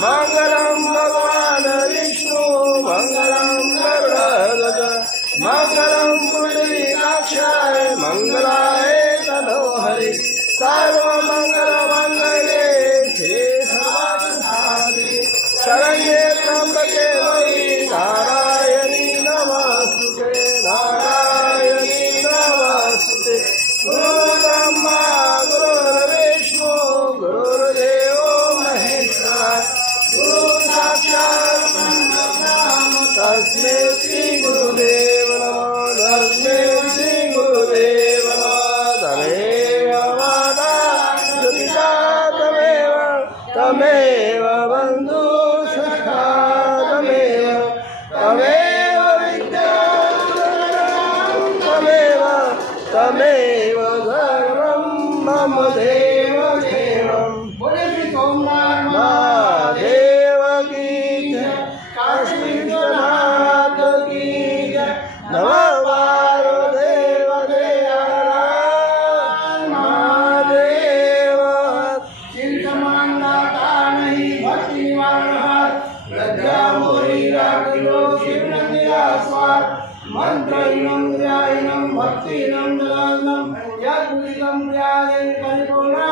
मंगलम भगवान विष्णु मंगलम गरुड़ध्वज मंगलम पुंडरीकाक्षाय मंगलाय तनोहरि सर्वमंगल मंगले शिवे सर्वार्थसाधिके शरण्ये त्र्यंबके गौरी नारायणी नमस्तुते नारायणी नमस्तुते। गुरु ब्रह्मा गुरुर्विष्णु गुरुर्देवो महेश्वरः गुरु साक्षात् परब्रह्म तस्मै श्री गुरुदेव नमः तस्मै श्री गुरुदेव नमः। तमेव माता पिता तमेव बन्धु सखा तमेव विद्या तमेव सर्वं मम देव देवम्। महादेव की जय काशी विश्वनाथ की जय नमः वासुदेव देवरा महादेव। चिंतमानदाता नहीं भक्ति निवारण लज्जा मोहि राखिलो शिव नंदिया स्वाद मंत्र इनम भक्ति इनम दलानम या कुलिकम प्रियाय परिपूर्णा